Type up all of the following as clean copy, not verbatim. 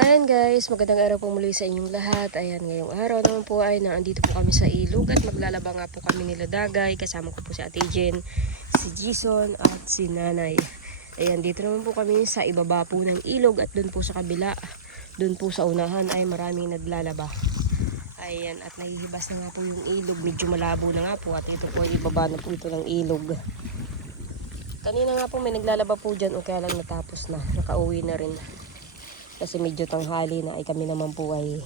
Ayan guys, magandang araw po muli sa inyong lahat. Ayan, ngayong araw naman po ay naandito po kami sa ilog at maglalaba nga po kami nila Dagay. Kasama ko po si Ate Jen, si Jason at si Nanay. Ayan, dito naman po kami sa ibaba po ng ilog at doon po sa kabila, doon po sa unahan ay maraming naglalaba. Ayan, at nahihibas na nga po yung ilog. Medyo malabo na nga po at ito po ay ibaba na po ito ng ilog. Kanina nga po may naglalaba po dyan o kaya lang natapos na, nakauwi na rin. Kasi medyo tanghali na ay kami naman po ay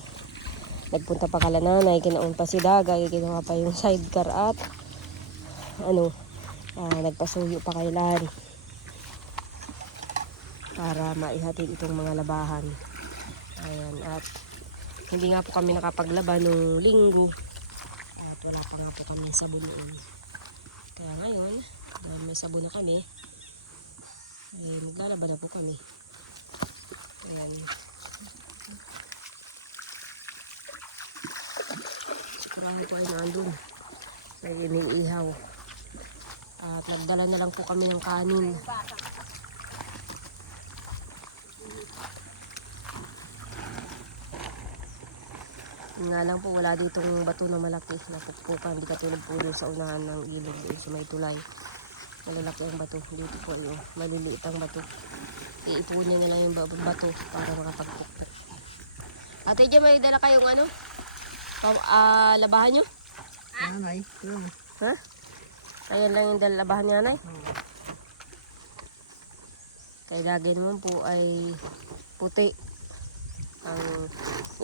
nagpunta pa kala Nanay, kinaon pa si Dagay, kinuha pa yung sidecar at nagpasuyo pa kay Larry para maihatid itong mga labahan. Ayan, at hindi nga po kami nakapaglaba nung linggo at wala pa nga po kami sabon noon. Kaya ngayon, dahil may sabon na kami, ay maglalaba na po kami. Ayan. Sigurahan po ay nandun. May iniihaw. At nagdala na lang po kami ng kanin. Nga lang po wala ditong bato na malaki. Napukpukan. Hindi katulad po rin sa unahan ng ilog. Sa may tulay. Malalaki ang bato. Dito po ay maliliit ang bato. Iipunin na lang yung bato para makapagpukpok. Ate Jen, may dala kayong labahan nyo? Nanay. Ha? Ayan lang yung labahan niya, Nanay? Kaya lagi naman po ay puti ang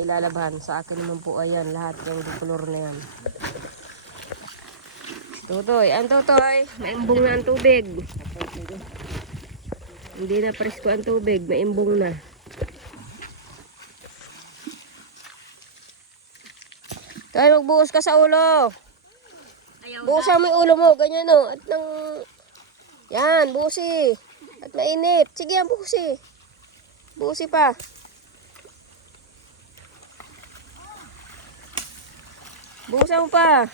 ilalabahan. Sa akin naman po ayan, lahat yung color na yan. Tutoy, ang Tutoy, maimbong na ang tubig. Hindi na presko ang tubig, maimbong na. Tayo, magbuhos ka sa ulo. Buhusan mo yung ulo mo, ganyan o. At nang, yan, buhusi. At mainit. Sige yan, buhusi. Buhusi pa. Buhusan mo pa.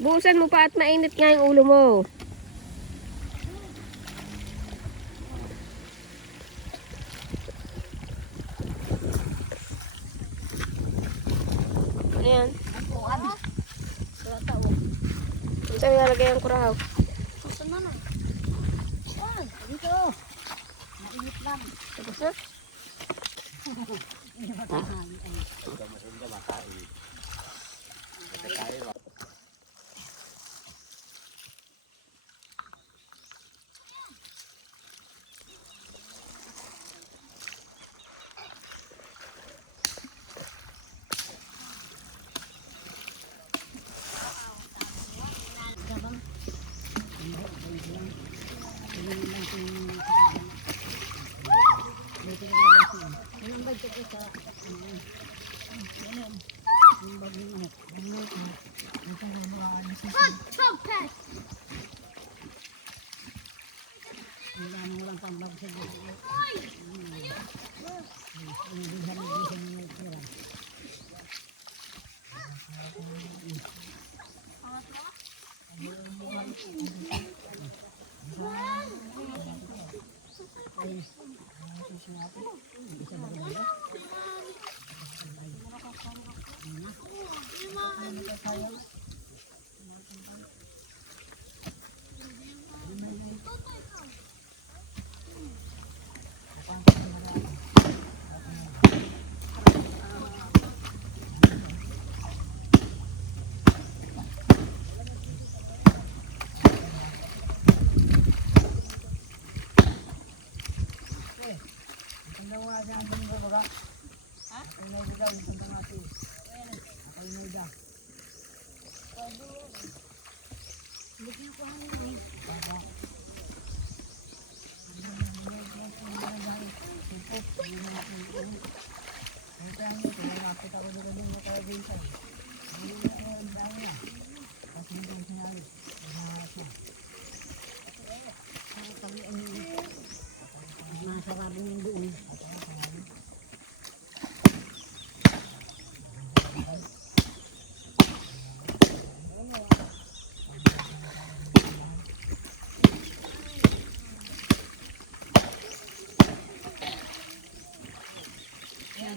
Buhusan mo pa at mainit nga yung ulo mo. Ano yan? Saan yung nalagay ang kurahaw? Saan na? Dito. Mainit lang. Tapos na?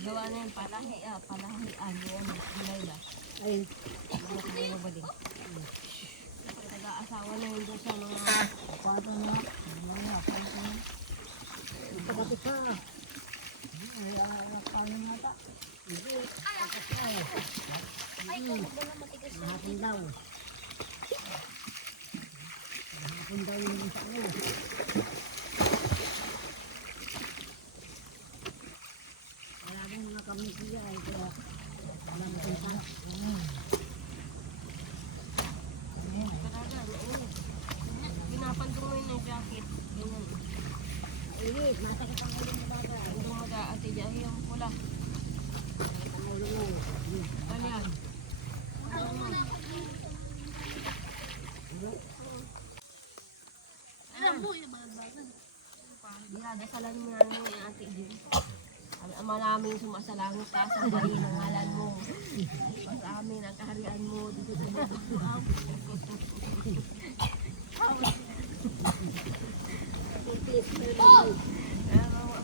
Gawa na yung palahi, palahian, yan, gulay ba? Ay, Ano ba din? Nag-aasawa na yun doon sa mga... paano na? Mga paano na? Ito kasi sa... Paano nga ta? Ay, kung magdala matigas na. Hapon daw. Hapon daw yung isa ko. Wala din mga kamisiya ay kaya wala na kita. Pinapandong mo yun ng jacket. Ganyan. Ilit, masakit ang ulo mo bata. Andong mag-aati dyan yung pula. Masakit ang ulo mo. Ano yan? Alam mo, yung balbagan. Dasalan mo nga ng ate din. Ama namin sumasalangit ka sa bayi ng ngalan mo. Sa amin ang kaharian mo dito sa mundo.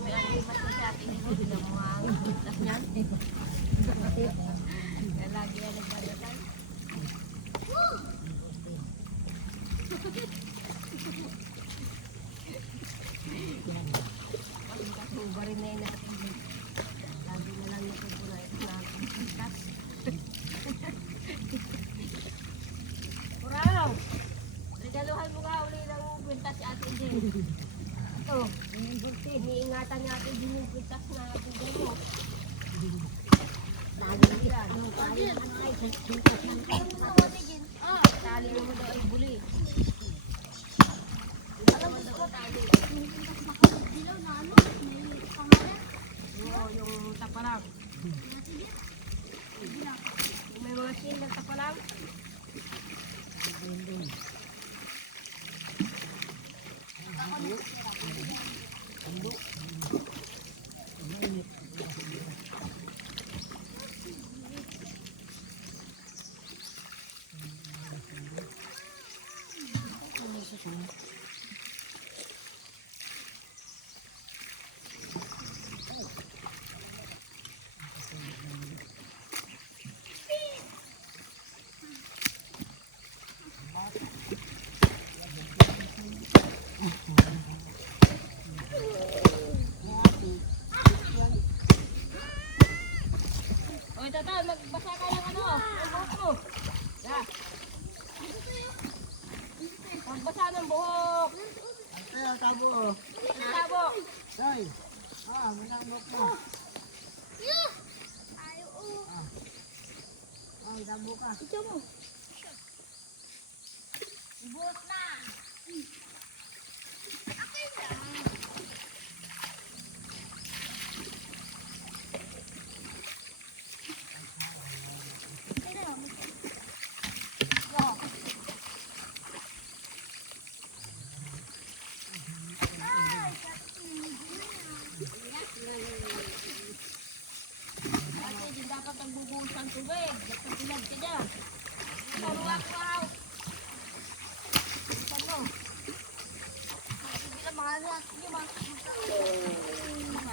May alimat ko siya, tingin mo, bilang mo ang tas niyan. Kaya lagi yan nagdadasal. Kasuba rin na yun natin. Lagi na lang yung pupula ito na tas. Puraw! Regaluhan mo nga uli ng kwintas si Ate Jin. Ito, iniingatan ni Ate Jin yung kwintas na bigay mo. Tali yan. Ano tayo? Ano ay, Tali mo daw ay buli. Alam mo daw tali. Dilaw na ano, may pangalan. Yung taparang. May mga seal ng taparang. Oy, tata, magbasa ka ng ano, ng buhok mo. Ya. Magbasa ng buhok. Ay, tabo. Tabo. Ay, manamok mo. Ay, tabo ka. Ito mo. Buhos na. Akin na. Kasi hindi dapat nagbubuhos ng tubig. Nagpapilad ka dyan. Karuwa-kuwaw. Ano? Bilang mga anak, yung mga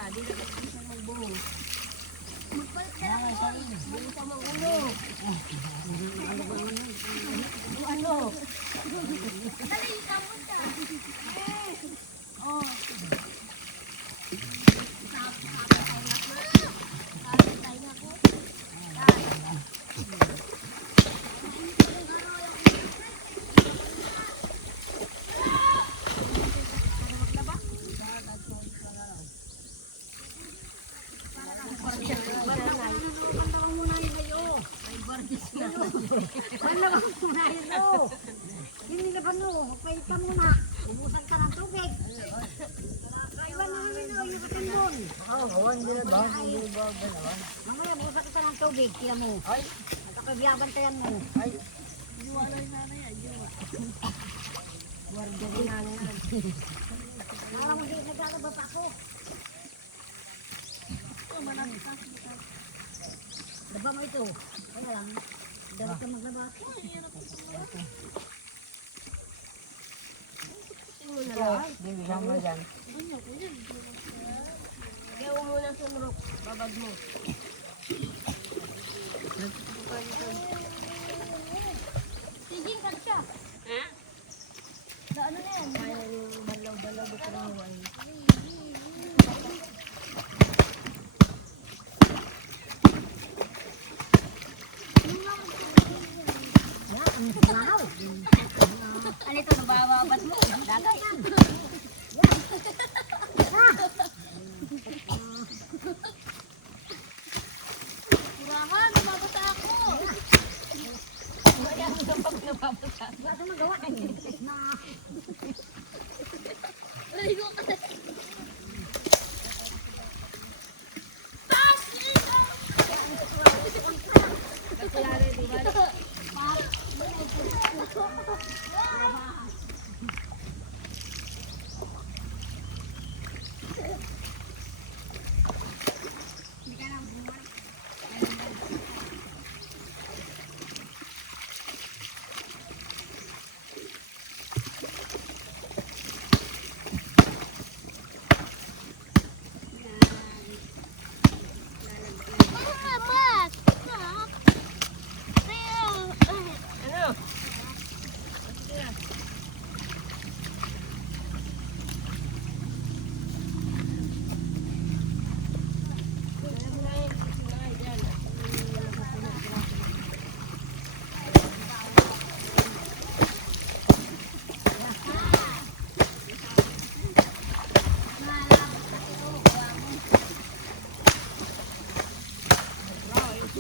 Di na nagbubuhos ng magbuhos. magpalit ka lang. Buhos ang mga ulo. Ano? Dali, kamot ka. Wala bang kunahin mo? Hindi na ba no? Magpalit ka muna. Ubusan ka ng tubig. Iwan na namin o yung katindon. Hindi na ba? Hindi na ba? Mamaya, busan ka ng tubig. Kaya mo. Ay. Nakakabiyabantayan mo. Ay. Guardia din namin yan. Parang hindi naglalaba pa ako. Laba mo ito. Kaya lang. Dapat ka maglaba. Tingnan mo na lang. Bibigyan mo dyan. Kaya mo muna sunrok. Bababa. bag mo. Sige, kasya. Ha? Ano na yan? Kaya yung balaw-balaw ko lang huwag. Ang salaw. Ano ito, nabababat mo? Dagay. Kurahan, nababasa ako. Wala kang magawa eh. Naligo ka. Ano?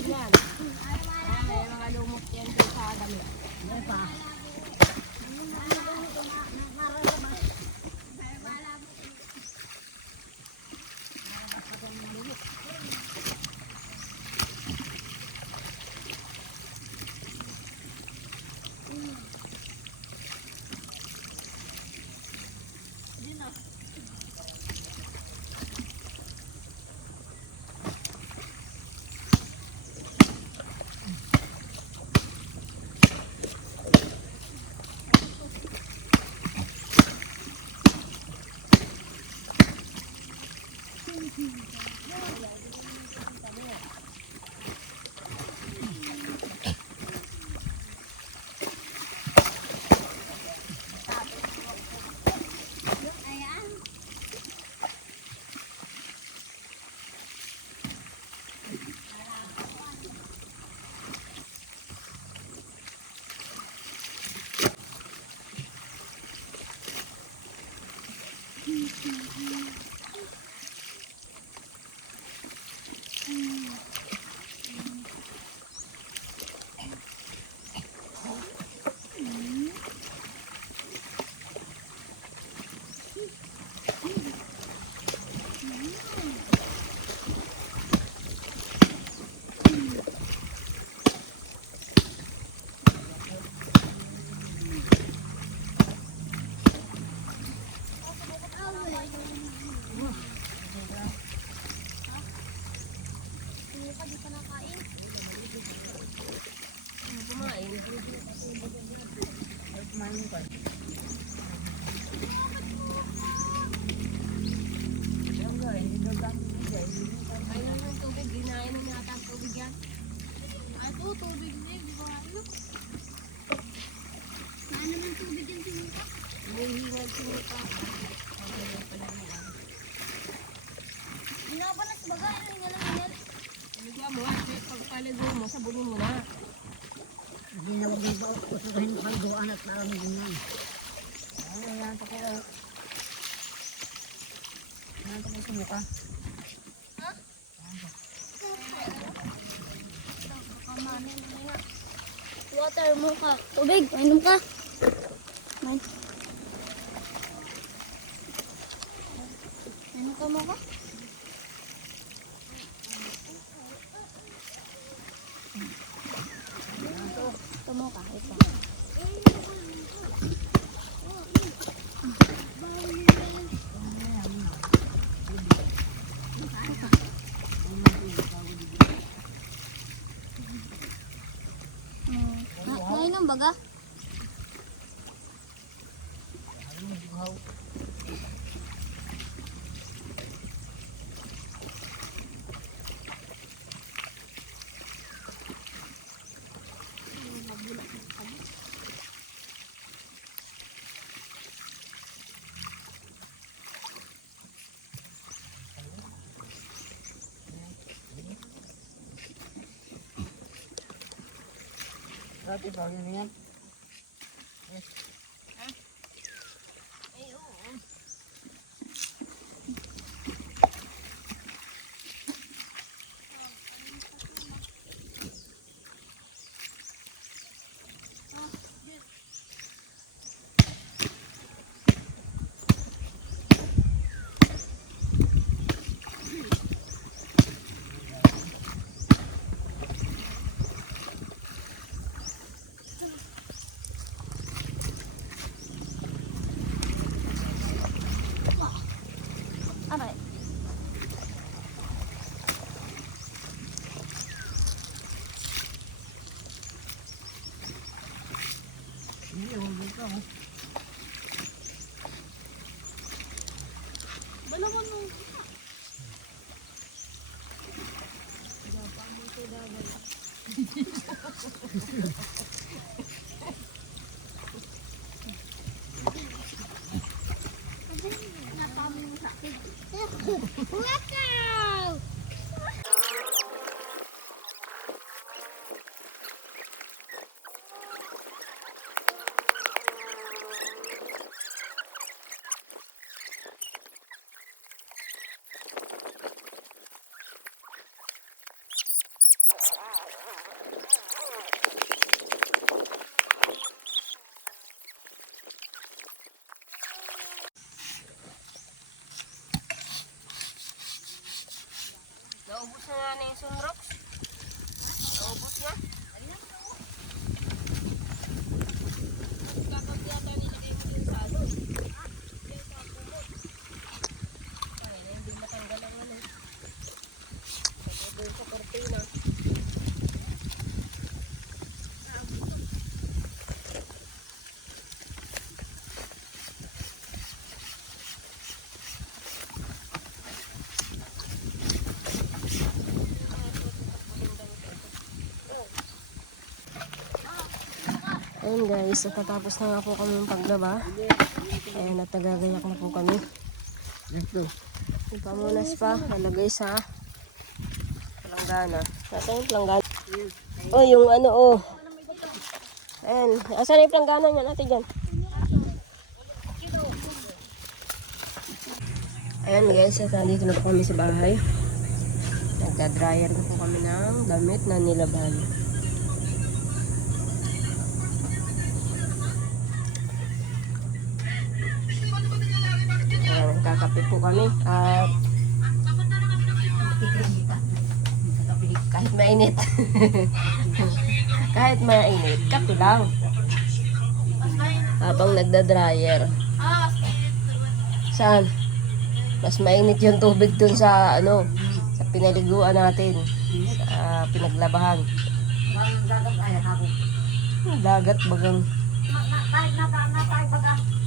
Yan. Ay, mga lumot yan sa damit. Ano pa? Ayun yung tubig, ginain na yata ang tubig yan. Ito, tubig na eh, di ba? Ano? Saan naman tubig yan sinuka? May hingal sinuka. Ginawa ba na sa baga? Ano hingal ang hingal? Paligo mo, pagpaligo mo, sabunin mo na. Hindi na huwag yung usuhin mo kaliguan at parang ganyan. Ay, yan pa ko. Yan pa ko sumuka. Water mo ka. Tubig, mainom ka. Mainom ka mo ka? Ito mo ka, ito. Nainom baga? Dati pa, ganyan. Aray. Hindi, huwag ka. Balawan mo. Wow! Naubos na nga na yung sunrox. Naubos na. Kakap yata nilagay mo dun sa ano. Yan sa kumot. Ay, hindi matanggal ang ano. Lagay doon sa kortina. Ayun guys, natatapos na nga po kami ng paglaba. Ayan, at nagagayak na po kami. Ito. Yung pamunas pa, nalagay sa planggana. Saan yung planggana? Oh, yung ano oh. Ayan, asan yung planggana niya natin dyan? Ayan guys, at nandito na po kami sa bahay. Nagka-dryer na po kami ng damit na nilaban. Kakape po kami at kahit mainit kahit mainit, kape lang habang nagda-dryer. Saan? Mas mainit yung tubig dun sa ano, sa pinaliguan natin, sa pinaglabahan. Dagat bagang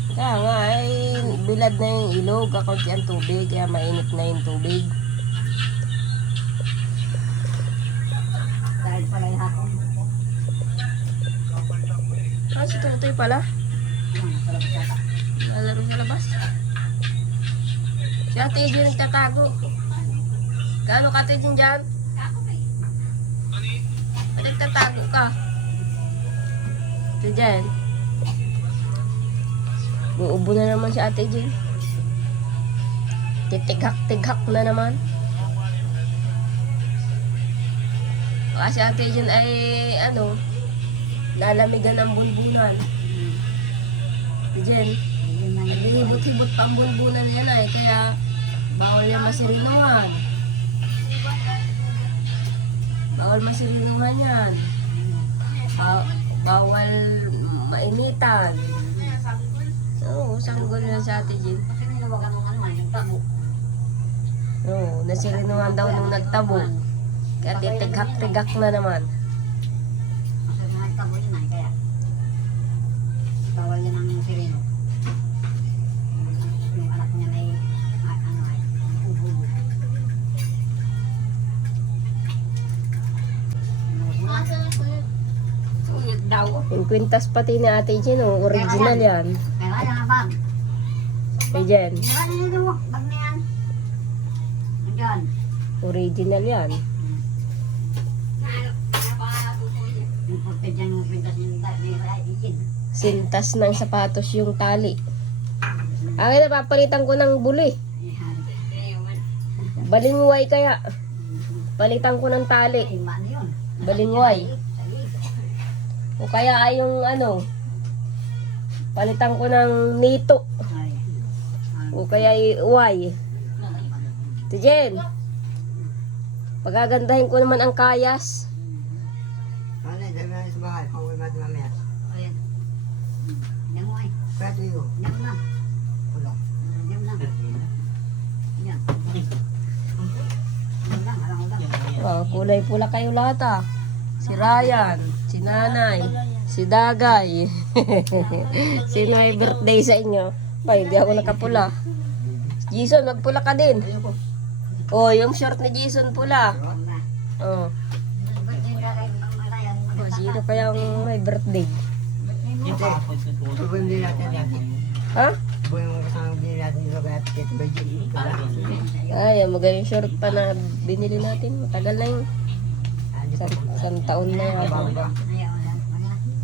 kaya nga ay bilad na yung ilog, kakunti ang tubig, kaya mainit na yung tubig. Dahil pala yung hapon. Ah, si Tutoy pala. Lalaro sa labas. Si Ate Jen nagtatago. Gaano ka Ate Jen dyan? Ba't nagtatago ka? Ate Jen. Uubo na naman si Ate Jen. Titigak-tigak na naman. Baka si Ate Jen ay ano, lalamigan ng bunbunan. Ate Jen, naglilibot-hibot pa ang bunbunan yan ay, kaya bawal yan masirinuhan. Bawal masirinuhan yan. Bawal mainitan. Oo, sanggol na sa Ate Jen. Kasi nilawagan ng ano, yung tabo. Oo, nasirinuhan daw nung nagtabo. Kaya titigak-tigak na naman. Kasi mga tabo yun ay, kaya bawal yan ang sireno. Yung anak niya ay, ano ay, ubo-ubo. Uyot daw. Yung kwintas pati ni Ate Jen, oh, original yan. Kaya yan ang bag. Ate Jen, Diba nila mo, bag na yan. Nandiyan. original yan. Yung puti dyan yung pintas yung ikin. Sintas ng sapatos yung tali. Akin na papalitan ko ng buli. Balingway kaya. Palitan ko ng tali. Lima na yun. Balingway. O kaya ay yung ano, palitan ko ng nito. Ay. O kaya ay uway. Tijen, pagagandahin ko naman ang kayas. Ano, dami na sa bahay. Pauwi natin mamaya. Ayan. Yan mo ay. Kaya tuyo. Yan na. Ulo. Yan na. Yan. Yan lang. Alam ko lang. Oh, kulay pula kayo lahat ah. Si Ryan, si Nanay, si Dagay. Sino ay birthday sa inyo? Pa, hindi ako nakapula. Jason, magpula ka din. Oh, yung short ni Jason pula. Oh. Oh, sino kaya ang may birthday? Tubuhin din natin natin. Ha? Tubuhin mo kasama din natin yung kaya Tito Virgin. Ay, ang magandang short pa na binili natin. Matagal na yun. Isang taon na yun.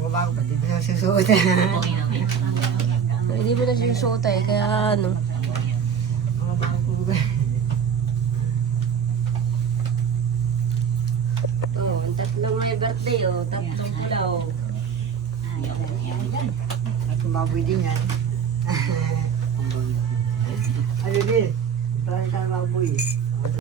Babago pa, dito na susuot. Hindi mo na sinusuot eh, kaya ano. Mga bago ba? Oh, ang tatlong may birthday oh. Tatlong pula oh. At kumaboy din yan. Ano din? Parang tayo maboy.